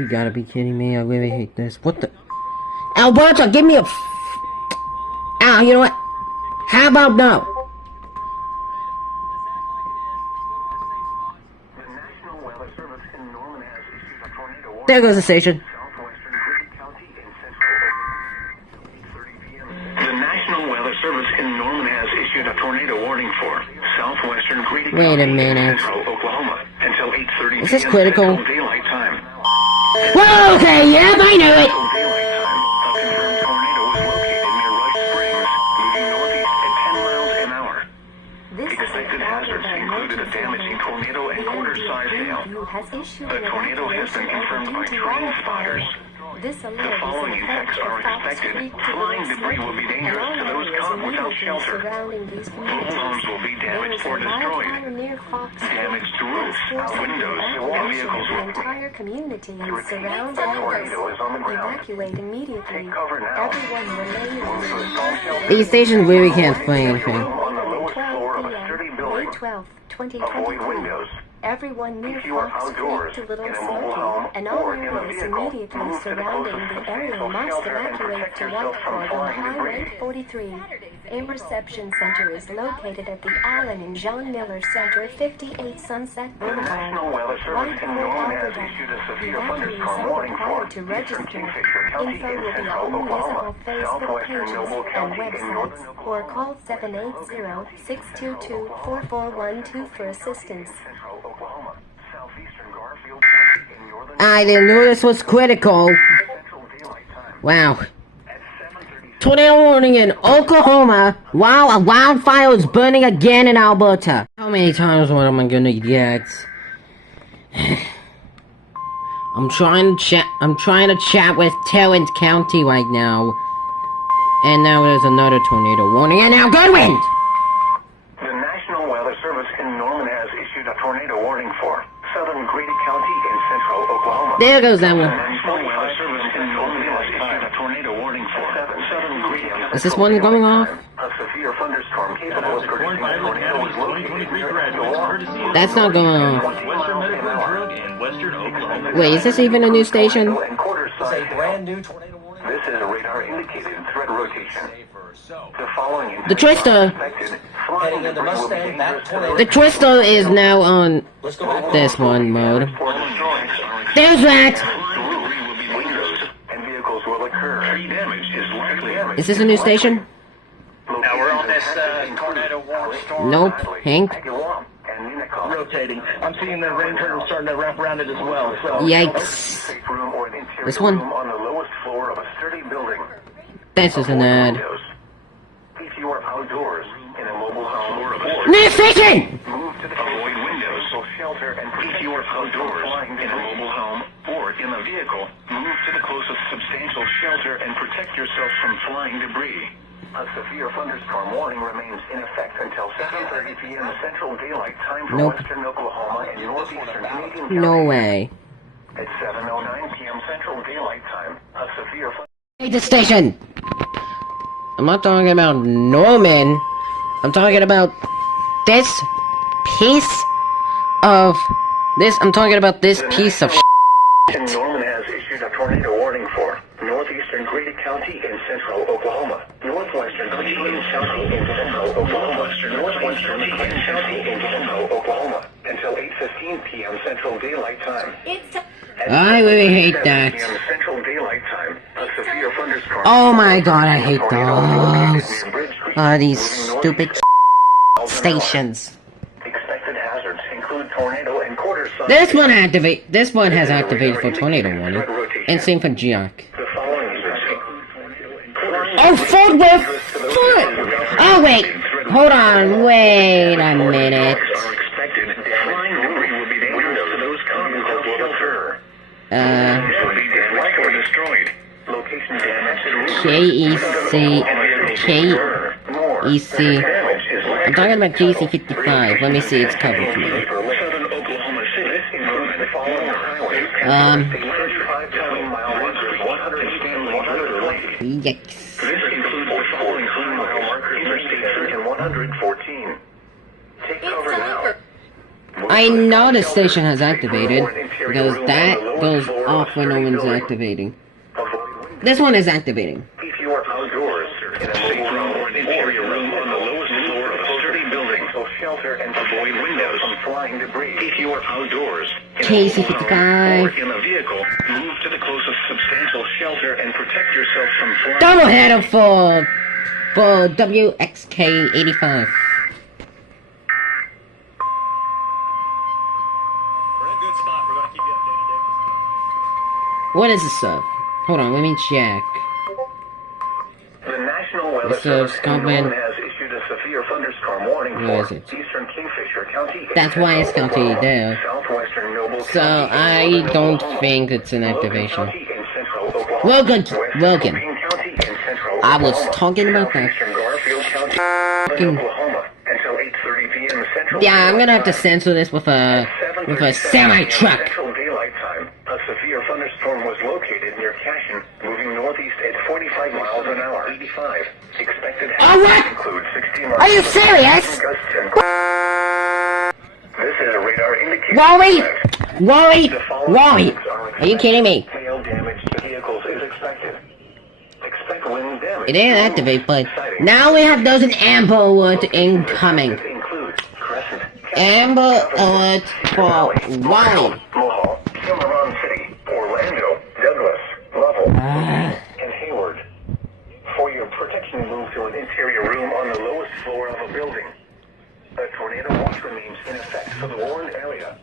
You gotta be kidding me, I really hate this. What the? Alberto, give me a Al, you know what? How about no? There goes the station. The National Weather Service in Norman has issued a tornado warning for southwestern Greeley Wait a County minute. in central Oklahoma until 8:30 Is this p.m. critical? Central Daylight Time. Well, okay, yep, I knew it. Central Daylight Time, a confirmed tornado is located near Rush Springs, moving northeast at 10 miles an hour. Expected hazards included a damaging tornado and quarter-size hail. The tornado has been confirmed by train spotters. The following effects are expected. Flying debris will be dangerous to those caught without shelter. Mobile homes will be damaged or destroyed. Damage to roofs, windows, and vehicles will be. Entire community and surround Tornado is on the ground. Evacuate immediately. Take cover now. Everyone remain Move to a storm shelter. These stations really can't play anything. On the lowest floor of a sturdy building. May 12th, Avoid 2023. windows. Everyone near If you are Fox outdoors, Creek to Little in a mobile Smoky home, and all or in a areas vehicle, immediately move to the surrounding closest the area substantial must shelter and evacuate protect to yourself from Rockford on flying Highway debris. 43. A reception center is located at the Allen and John Miller Center, 58 Sunset The Boulevard. National Weather Service in Norman has issued a severe thunderstorm warning for to eastern register. Kingfisher County Info in will be central on Oklahoma, municipal Facebook southwestern pages Noble and County in northern websites, or call 780-622-4412 for assistance. central Oklahoma, southeastern Garfield County in northern I didn't know this was critical. central daylight time Wow. at 7:30. Tornado warning in Oklahoma while a wildfire is burning again in Alberta. How many times what am I gonna get? I'm trying to chat with Tarrant County right now. And now there's another tornado warning and now good wind! The National Weather Service in Norman has issued a tornado warning for southern Grady County in central Oklahoma. There goes that The one. National Weather Service in Norman has issued a tornado warning for southern Grady and Is this central one going daylight off? time. A severe thunderstorm capable of producing a tornado is located near Edgewater. That's not going on. 20 miles an hour. Wait, is this even a new station? And quarter-size hail. Brand new tornado warning. This is a radar-indicated threat rotation. The following The Twister. expected. Flying Heading into debris will be Mustang, that dangerous to tornado. The Twister is now on Let's go back. this one mode. or destroyed. There's that! Windows and vehicles will occur. Tree damage is likely. Is this a new station? Now we're on this tornado warning storm. Nope. Hank? Rotating. I'm seeing the rain curtain starting to wrap around it as well. So Yikes. This one? On the lowest floor of a sturdy building. This is an ad. Windows. If you are outdoors in a mobile home or New station! move to the avoid windows, shelter, and if you are outdoors in a mobile home or in a vehicle, move to the closest substantial shelter and protect yourself from flying debris. A severe thunderstorm warning remains in effect until 7:30 p.m. Central Daylight Time for Nope. western Oklahoma and northeastern Canadian No counties. way. At 7:09 p.m. Central Daylight Time, a severe Hate the station! I'm not talking about Norman. I'm talking about this piece of I'm talking about this piece of in Norman has issued a tornado warning for northeastern Grady County in central Oklahoma, northwestern Grady in central Oklahoma, northwestern Grady County in central Oklahoma, until 8:15 p.m. Central Daylight Time. I really hate 7 that. p.m. Central Daylight Time, a severe thunderstorm. Oh my god, I hate Tornado those. located near Bridge Creek, These moving stupid northeast. stations. Expected hazards include tornado and quarter-size. This one has activated for tornado warning. And same for Giac. The following is Oh, Ford with foot! Oh wait, hold on, wait a minute. are expected. Flying debris will be dangerous to those caught without shelter. Will be damaged or destroyed. Location damage to roofs. KEC. I'm talking about GC55. Let me see its coverage mode. Southern Oklahoma City includes the following highways. 35 mile markers, 110 Yikes. This includes the following mile markers, Interstate 30 and 114. Take cover now. I know the station has activated. Because that goes off when no one's activating. This one is activating. If you are outdoors, in a safe room or an interior room on the lowest floor of a sturdy building, so shelter and avoid windows from flying debris. If you are outdoors, in a mobile home KC55. or in a vehicle, move to the closest substantial shelter and protect yourself from flying. Double header for WXK85. What is this stuff? Hold on, let me check. The National Weather This Service is in Scotland. Norman has issued a severe thunderstorm warning Where for is it? eastern Kingfisher County. That's why it's Central counted Oklahoma, there. Southwestern Noble So County, I and northern don't Oklahoma, think it's an Logan activation. County and central Oklahoma, Logan, western Logan. Payne County and central I was Oklahoma, talking about that. southeastern Garfield County, Fucking- Oklahoma, until 8:30 p.m. Central. Yeah, I'm gonna have to Daylight censor this with a Time. semi truck. Central Daylight Time, a severe thunderstorm was located near Cashin, moving northeast at 45 miles an hour. 85. Expected Oh, what? include 60 miles. Are you of serious? gusts and- This is a radar indicator. Wally! Are you kidding me? Hail damage to vehicles is expected. Expect wind damage. It didn't activate, but now we have those in Amber Alert incoming. Include Crescent, Amber Alert for Wally. Mohawk, Cimarron City, Orlando, Douglas, Lovell, and Hayward. For your protection, move to an interior room on the lowest floor of a building. A tornado watch remains in effect for the warned area.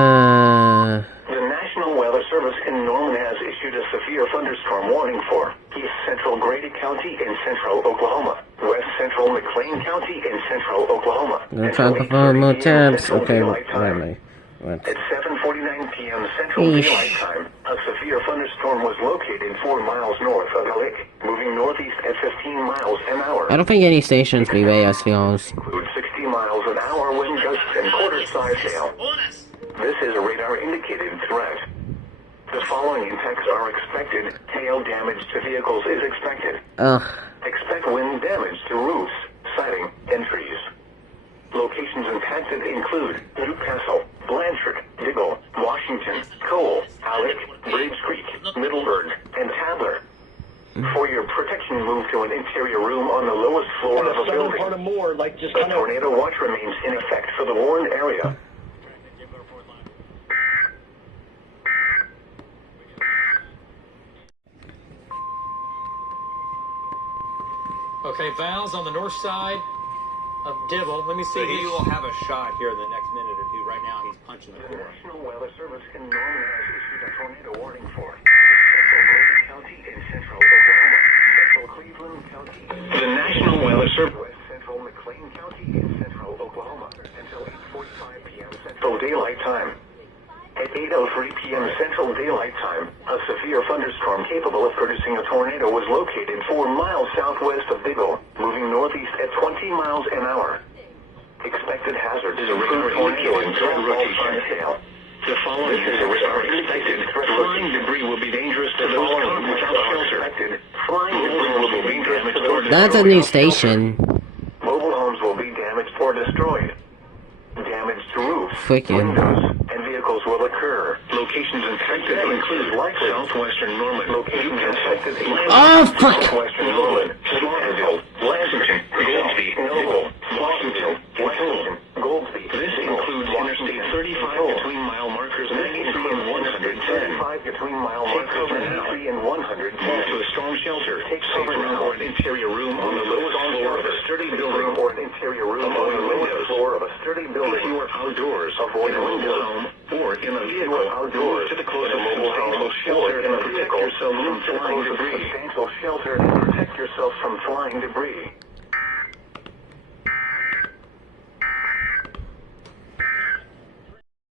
The National Weather Service in Norman has issued a severe thunderstorm warning for east central Grady County and central Oklahoma, west central McLean County and central Oklahoma. I'm trying to find more tabs. Okay, wait a minute. What? At 7:49 p.m. Central Eesh. Daylight Time, a severe thunderstorm was located 4 miles north of Alik, moving northeast at 15 miles an hour. I don't think any stations be ASVOs. Include 60 miles an hour wind gusts and quarter-size hail. This is a radar-indicated threat. The following impacts are expected. Hail damage to vehicles is expected. Ugh. Expect wind damage to roofs, siding, and trees. Locations impacted include Newcastle, Blanchard, Diggle, Washington, Cole, Alik, Bridge Creek, Middleburg, and Tabler. For your protection, move to an interior room on the lowest floor And of the a southern building. part of Moore, like just A kind of. tornado watch remains in effect for the warned area. Okay, Val's on the north side of Dibble. Let me see. So he will have a shot here in the next minute or two. Right now, he's punching the The floor. National Weather Service in Norman has issued a tornado warning for central Grady County and central Oklahoma, central Cleveland County, the National Weather Service, west central McLean County and central Oklahoma until 8:45 p.m. Central Daylight Time. At 8:03 p.m. Central Daylight Time, a severe thunderstorm capable of producing a tornado was located 4 miles southwest of Diggle, moving northeast at 20 miles an hour. Expected hazard is a radar tornado and threat rotation hail. The following hazards are expected. Flying debris will be dangerous to those caught without shelter. Flying debris will be dangerous to those That's a new station. Mobile homes will be damaged or destroyed. Damage to roofs, Frickin'. windows, and vehicles will occur. Locations infected include likely southwestern Norman. Locations infected include Oh, fuck! southwestern Norman, Slaughterville, Lansington, Goldsby, Noble, Washington, Washington, Goldsby. This includes Interstate 35 between mile markers 93 and 110. Between mile markers 93 and 110. Move to a storm shelter. Take cover now or an interior room on the lowest floor of a sturdy building or an interior room on the lowest floor of a sturdy building. If you are outdoors, avoid a mobile home or in a vehicle outdoors to the closest substantial shelter and protect yourself from flying debris. Substantial shelter and protect yourself from flying debris.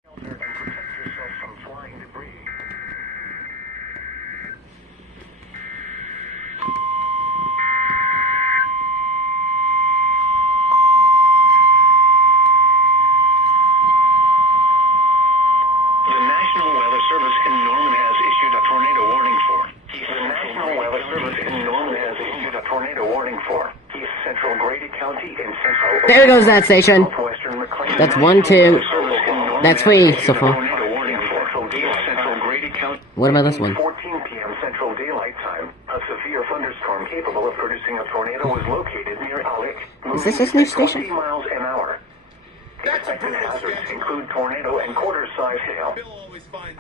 Shelter and protect yourself from flying debris. The County in central There goes that station. Northwestern McLean. That's 1, 2. That's 3 so far. Tornado warning for Central Grady County. What about this one? 14 p.m. Central Daylight Time. A severe thunderstorm capable of producing a tornado was located near Alik. Is this his new moving at station? 20 miles an hour. Expected hazards include tornado and quarter-size hail.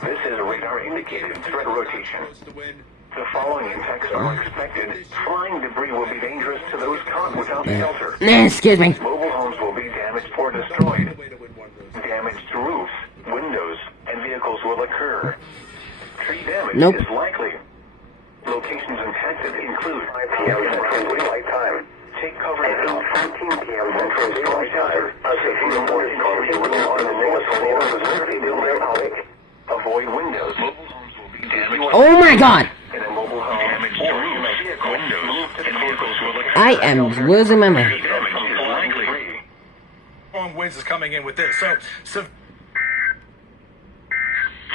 This is a radar-indicated threat rotation. The following impacts are expected. Flying debris will be dangerous to those caught without shelter. Excuse me. Mobile homes will be damaged or destroyed. Damage to roofs, windows, and vehicles will occur. Tree damage Nope. is likely. Locations impacted include 5 p.m. Central Daylight Time. Take cover at 8:15 p.m. Central Daylight Time. A severe thunderstorm is on the north shore of the city building Alik. Avoid windows. Mobile homes will be damaged. Oh my god! In a mobile home, damage to roofs, windows, and vehicles will occur. I am losing my mind. Damage is likely. Strong winds is coming in with this. So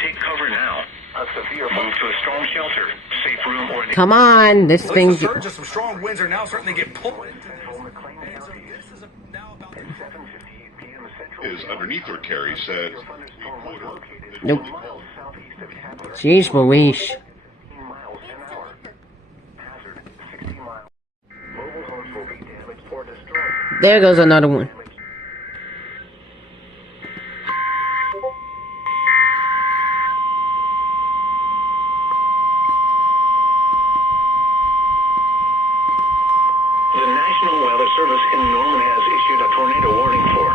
Take cover now. A severe move to a storm shelter, safe room, or an Come on, this the thing. surge of some strong winds are now starting to get pulled into McLean County. this is now about 7:58 p.m. Central Is underneath her carry said thunderstorm was located Nope. 4 miles southeast of Chandler. Jeez Louise. 15 miles an hour. Hazard 60 miles. Mobile homes will be damaged or destroyed. There goes another one. The National Weather Service in Norman has issued a tornado warning for.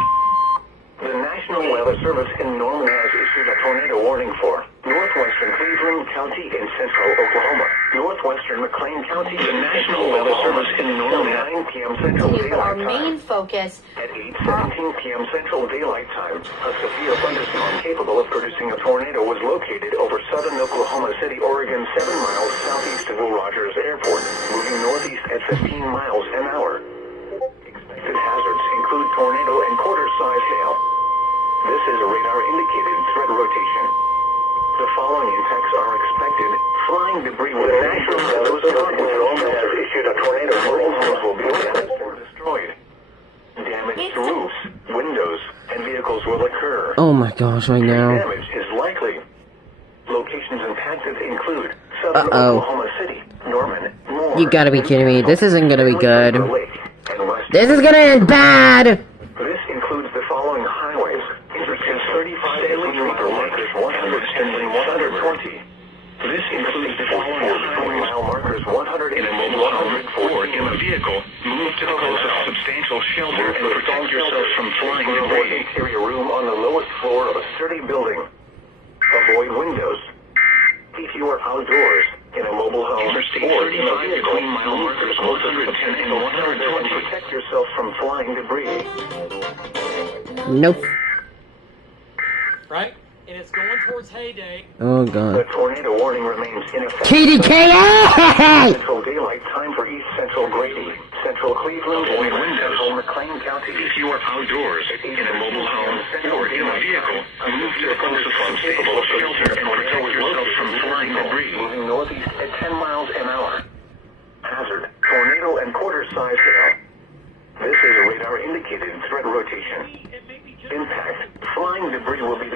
The National Weather Service in Norman has issued a tornado warning for northwestern Cleveland County in central Oklahoma, northwestern McLean County. The National Weather Service in Norman 9 p.m. Central To our Daylight main Time. focus, At 8:17 p.m. Central Daylight Time, a severe thunderstorm capable of producing a tornado was located over southern Oklahoma City, Oregon, 7 miles southeast of Will Rogers Airport, moving northeast at 15 miles an hour. Expected hazards include tornado and quarter-size hail. This is a radar-indicated threat rotation. The following impacts are expected. Flying debris will the National Weather Service has issued a tornado. Mobile homes will be damaged or destroyed. Damage to roofs, windows, and vehicles will occur. Oh my gosh, right now. Damage is likely. Locations impacted include southern Uh-oh. Oklahoma City, Norman, Moore, You gotta be kidding me. This isn't gonna be good. Lake, and West. This is gonna end bad! This includes the following highways. Interstate 35 daily mile markers 110 and 120. This includes the following mile markers 100 and 104 in a vehicle. Move to the closest substantial shelter and protect yourself from flying debris. Interior room on the lowest floor of a sturdy building. Avoid windows. If you are outdoors, in a mobile home, or in a vehicle, move to the closest 110 and 120 and protect yourself from flying debris. Nope. Right? And it's going towards heyday. Oh The god. tornado warning remains in effect. KDKA! Central Daylight Time for East Central Grady, Central Cleveland, avoid windows, Central McLean County. If you are outdoors, in a mobile home, or in a vehicle, move to the closest capable of shelter and protect yourself from flying debris. Moving northeast at 10 miles an hour. Hazard, tornado and quarter-size hail. This is a radar-indicated threat rotation. Impact, flying debris will be